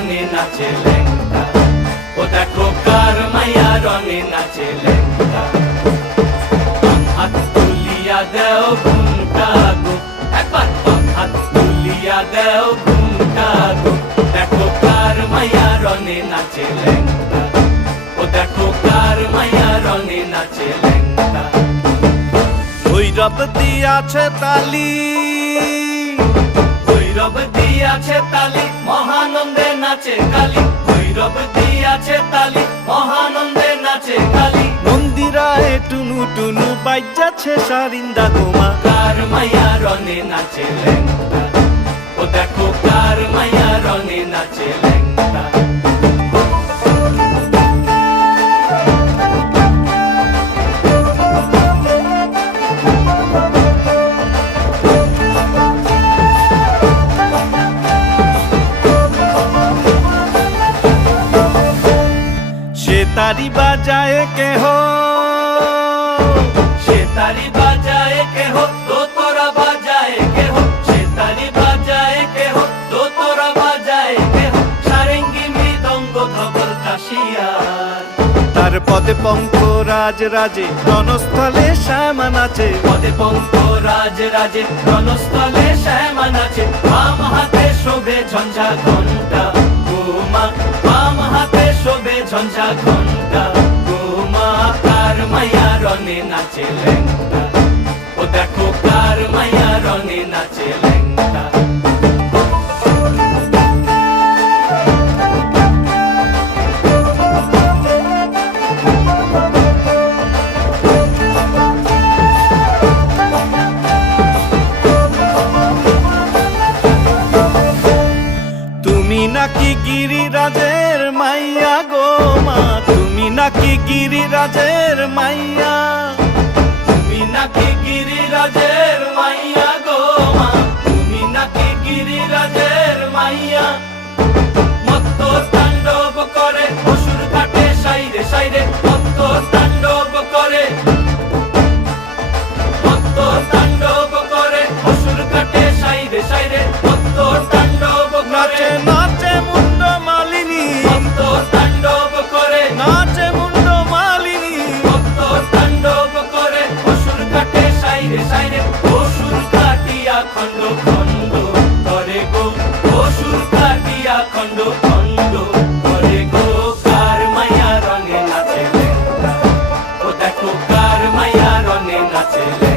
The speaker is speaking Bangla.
নাচে লেঙ্গা ও দেখো কার মাইয়া রনে নাচে লেঙ্গা হাত তুলিয়া দেও ঘুমটা গো। একবার হাত তুলিয়া দেও ঘুমটা গো। দেখো কার মাইয়া রনে নাচে লেঙ্গা ও দেখো কার মাইয়া রনে নাচে ভৈরব দিয়াছে তালি। ভৈরব দিয়াছে তালি নাচে কালী ভৈরব দিয়াছে তালি মহানন্দে নাচে কালী। মন্দিরায় টুনু টুনু বাইজাছে সারিন্দা গোমা কার মায়া রনে নাচে লেঙ্গা সে তারি বাজায় কেহ। সে তারি বাজায় কেহ তো বাজায় কেহ। সে তারি বাজায় কেহ তো বাজায় কেহ। সারেঙ্গি মৃদঙ্গ ধবল কাশিয়ার। তার পদে পঙ্ক রাজ রাজে রণস্থলে শ্যামান আছে। পদে পঙ্ক রাজ রাজে রণস্থলে শ্যামা নাচে বাম হাতে শোভে ঝঞ্ঝা ঘণ্টা ঝঞ্ঝা ঘণ্টা গোমা কার মাইয়া রনে নাচে লেঙ্গা ও দেখো কার মাইয়া রনে নাচে তুমি নাকি গিরিরাজের গিরিরাজের মাইয়া। তুমি নাকি গিরিরাজের i Latin.